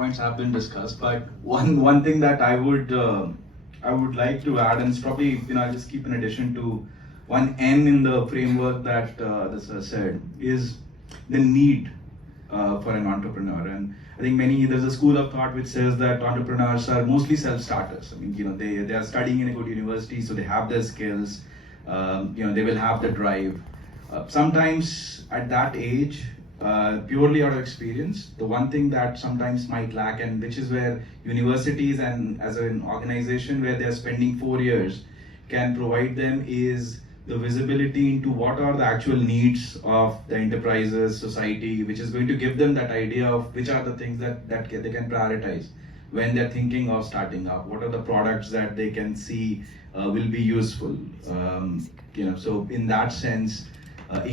points have been discussed, but one thing that I would like to add, and it's probably I'll just keep in addition to one N in the framework that the sir said, is the need for an entrepreneur. And I think there's a school of thought which says that entrepreneurs are mostly self-starters. I mean, they are studying in a good university, so they have the skills. They will have the drive. Sometimes at that age, purely out of experience, the one thing that sometimes might lack, and which is where universities and as an organization where they are spending 4 years can provide them, is the visibility into what are the actual needs of the enterprises, society, which is going to give them that idea of which are the things that they can prioritize when they're thinking of starting up. What are the products that they can see will be useful? So in that sense,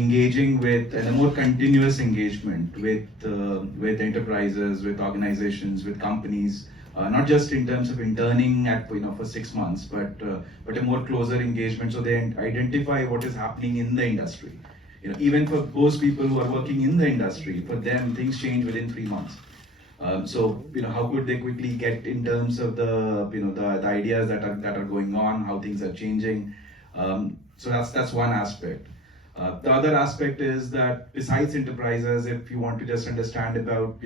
engaging with, and a more continuous engagement with enterprises, with organizations, with companies, not just in terms of interning at for 6 months, but a more closer engagement, so they identify what is happening in the industry. Even for those people who are working in the industry, for them things change within 3 months. How could they quickly get in terms of the ideas that are going on, how things are changing. So that's one aspect. The other aspect is that besides enterprises, if you want to just understand about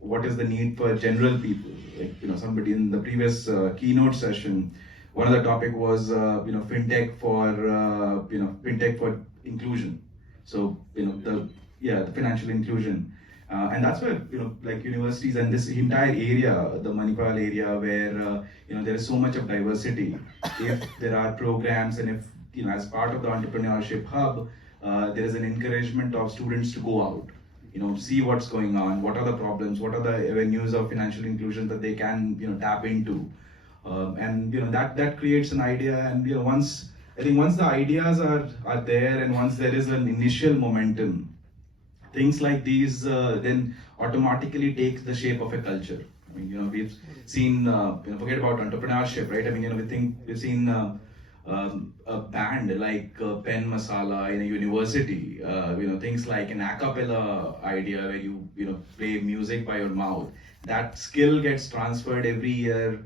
what is the need for general people, like somebody in the previous keynote session, one of the topic was fintech for inclusion. So the financial inclusion. And that's where like universities and this entire area, the Manipal area, where there is so much of diversity. If there are programs, and if as part of the entrepreneurship hub, there is an encouragement of students to go out, see what's going on, what are the problems, what are the avenues of financial inclusion that they can tap into, and that creates an idea. And once the ideas are there, and once there is an initial momentum, things like these then automatically take the shape of a culture. I mean, we've seen, forget about entrepreneurship, right? I mean, we've seen a band like Pen Masala in a university, things like an a cappella idea where you play music by your mouth. That skill gets transferred every year